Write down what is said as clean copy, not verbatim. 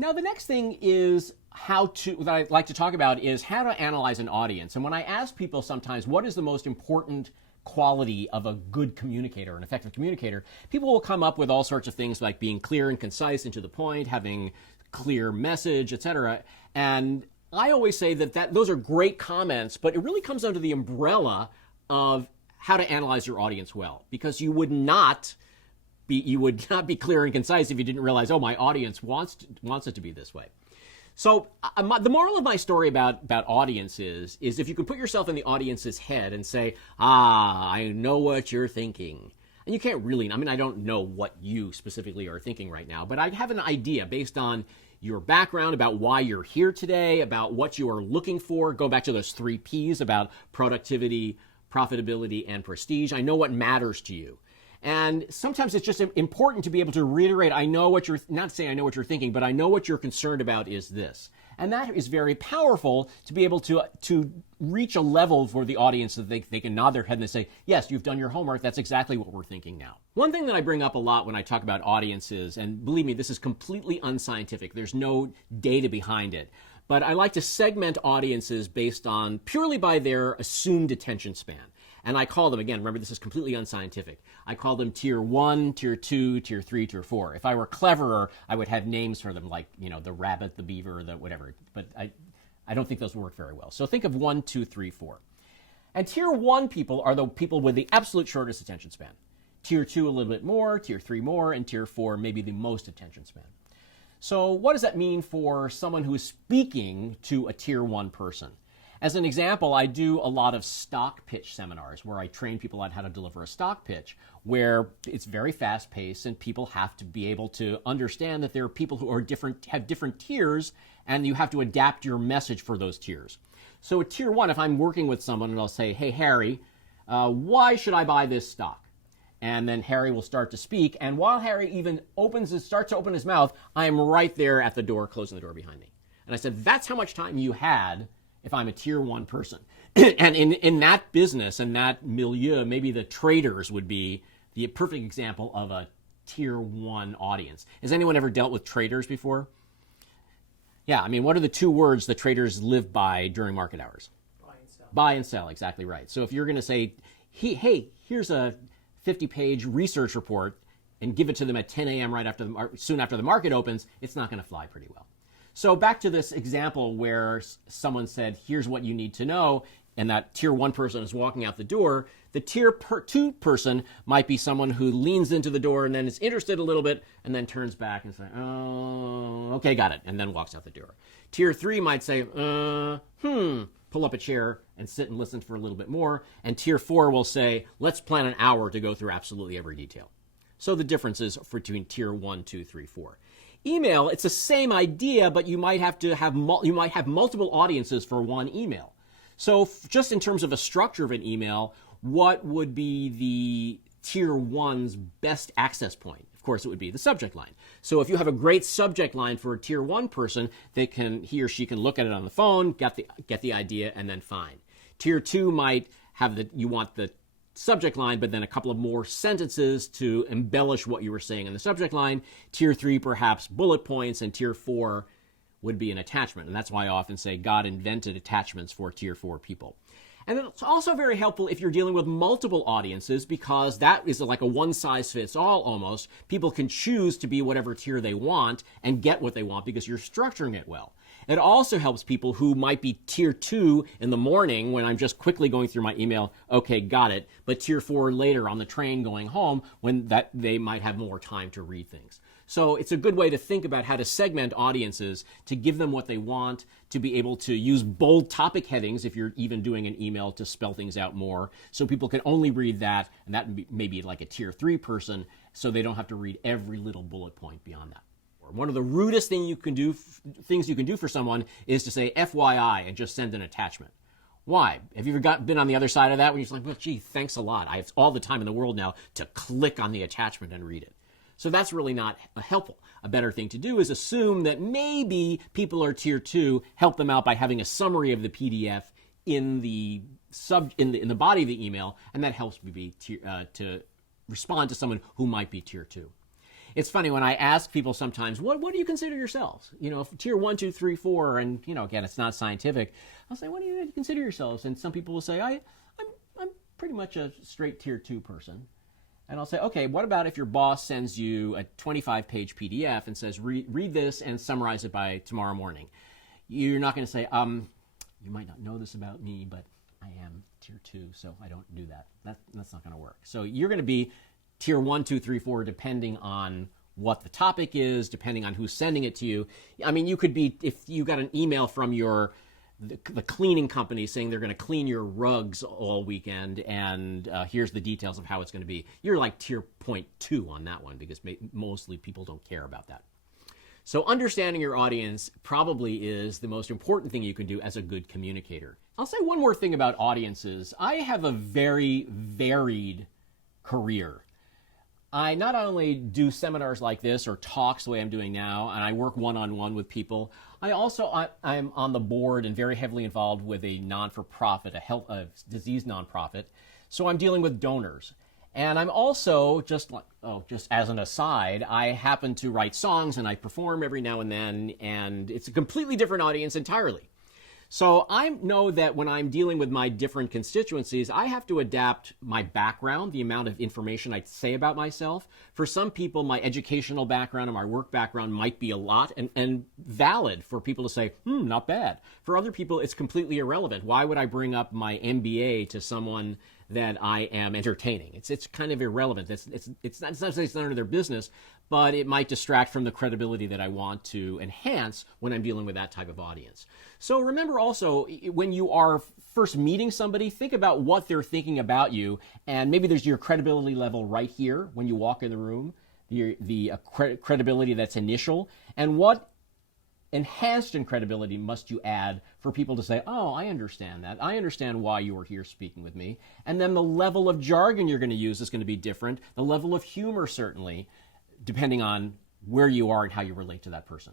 Now, the next thing is that I like to talk about is how to analyze an audience. And when I ask people sometimes what is the most important quality of a good communicator, an effective communicator, people will come up with all sorts of things like being clear and concise and to the point, having clear message, etc. And I always say that those are great comments, but it really comes under the umbrella of how to analyze your audience well, because you would not be clear and concise if you didn't realize, my audience wants it to be this way. So the moral of my story about audiences is if you can put yourself in the audience's head and say, I know what you're thinking. And you can't really, I don't know what you specifically are thinking right now, but I have an idea based on your background, about why you're here today, about what you are looking for. Go back to those 3 Ps about productivity, profitability, and prestige. I know what matters to you. And sometimes it's just important to be able to reiterate, not saying I know what you're thinking, but I know what you're concerned about is this. And that is very powerful to be able to reach a level for the audience that they can nod their head and they say, yes, you've done your homework. That's exactly what we're thinking now. One thing that I bring up a lot when I talk about audiences, and believe me, this is completely unscientific. There's no data behind it. But I like to segment audiences based on purely by their assumed attention span. And I call them, again, remember, this is completely unscientific. I call them tier 1, tier 2, tier 3, tier 4. If I were cleverer, I would have names for them like, the rabbit, the beaver, the whatever. But I don't think those work very well. So think of 1, 2, 3, 4. And tier 1 people are the people with the absolute shortest attention span. Tier 2 a little bit more, tier 3 more, and tier 4 maybe the most attention span. So what does that mean for someone who is speaking to a tier 1 person? As an example, I do a lot of stock pitch seminars where I train people on how to deliver a stock pitch, where it's very fast-paced and people have to be able to understand that there are people who are have different tiers, and you have to adapt your message for those tiers. So at tier 1, if I'm working with someone and I'll say, hey, Harry, why should I buy this stock? And then Harry will start to speak, and while Harry even starts to open his mouth, I am right there at the door, closing the door behind me. And I said, that's how much time you had if I'm a tier 1 person. And in that business and that milieu, maybe the traders would be the perfect example of a tier 1 audience. Has anyone ever dealt with traders before? Yeah, what are the 2 words that traders live by during market hours? Buy and sell. Buy and sell, exactly right. So if you're going to say, hey, here's a 50-page research report and give it to them at 10 a.m. soon after the market opens, it's not going to fly pretty well. So back to this example where someone said, here's what you need to know, and that tier 1 person is walking out the door. The tier 2 person might be someone who leans into the door and then is interested a little bit and then turns back and say, oh, okay, got it, and then walks out the door. Tier 3 might say, pull up a chair and sit and listen for a little bit more. And tier 4 will say, let's plan an hour to go through absolutely every detail. So the difference is between tier 1, 2, 3, 4. Email, it's the same idea, but you might have multiple audiences for one email. So just in terms of a structure of an email, what would be the tier 1's best access point? Of course, it would be the subject line. So if you have a great subject line for a tier 1 person, he or she can look at it on the phone, get the idea, and then fine. Tier 2 might have you want the subject line, but then a couple of more sentences to embellish what you were saying in the subject line. Tier 3, perhaps bullet points, and tier 4 would be an attachment. And that's why I often say God invented attachments for tier 4 people. And it's also very helpful if you're dealing with multiple audiences, because that is like a one-size-fits-all almost. People can choose to be whatever tier they want and get what they want because you're structuring it well. It also helps people who might be tier 2 in the morning when I'm just quickly going through my email, okay, got it, but tier 4 later on the train going home when they might have more time to read things. So it's a good way to think about how to segment audiences, to give them what they want, to be able to use bold topic headings if you're even doing an email to spell things out more, so people can only read that, and that may be like a tier 3 person, so they don't have to read every little bullet point beyond that. One of the rudest things you can do for someone is to say FYI and just send an attachment. Why? Have you ever been on the other side of that when you're like, well, gee, thanks a lot. I have all the time in the world now to click on the attachment and read it. So that's really not helpful. A better thing to do is assume that maybe people are tier 2, help them out by having a summary of the PDF in the body of the email, and that helps me to respond to someone who might be tier 2. It's funny when I ask people sometimes, what do you consider yourselves? Tier 1, 2, 3, 4, and again, it's not scientific. I'll say, what do you consider yourselves? And some people will say, I'm pretty much a straight tier 2 person. And I'll say, okay, what about if your boss sends you a 25-page PDF and says, read this and summarize it by tomorrow morning? You're not going to say, you might not know this about me, but I am tier 2, so I don't do that. That's not going to work. So you're going to be tier 1, 2, 3, 4, depending on what the topic is, depending on who's sending it to you. I mean, you could be, if you got an email from the cleaning company saying they're going to clean your rugs all weekend, and here's the details of how it's going to be. You're like tier 0.2 on that one, because mostly people don't care about that. So understanding your audience probably is the most important thing you can do as a good communicator. I'll say one more thing about audiences. I have a very varied career. I not only do seminars like this or talks the way I'm doing now, and I work one-on-one with people, I'm on the board and very heavily involved with a non-for-profit, a disease nonprofit. So I'm dealing with donors. And I'm also, just as an aside, I happen to write songs and I perform every now and then, and it's a completely different audience entirely. So I know that when I'm dealing with my different constituencies, I have to adapt my background, the amount of information I say about myself. For some people, my educational background and my work background might be a lot and valid for people to say, not bad. For other people, it's completely irrelevant. Why would I bring up my MBA to someone that I am entertaining? It's kind of irrelevant. It's not to say it's none of their business, but it might distract from the credibility that I want to enhance when I'm dealing with that type of audience. So remember also, when you are first meeting somebody, think about what they're thinking about you, and maybe there's your credibility level right here when you walk in the room, the credibility that's initial, and what enhanced in credibility must you add for people to say, oh, I understand that. I understand why you are here speaking with me. And then the level of jargon you're going to use is going to be different. The level of humor, certainly, depending on where you are and how you relate to that person.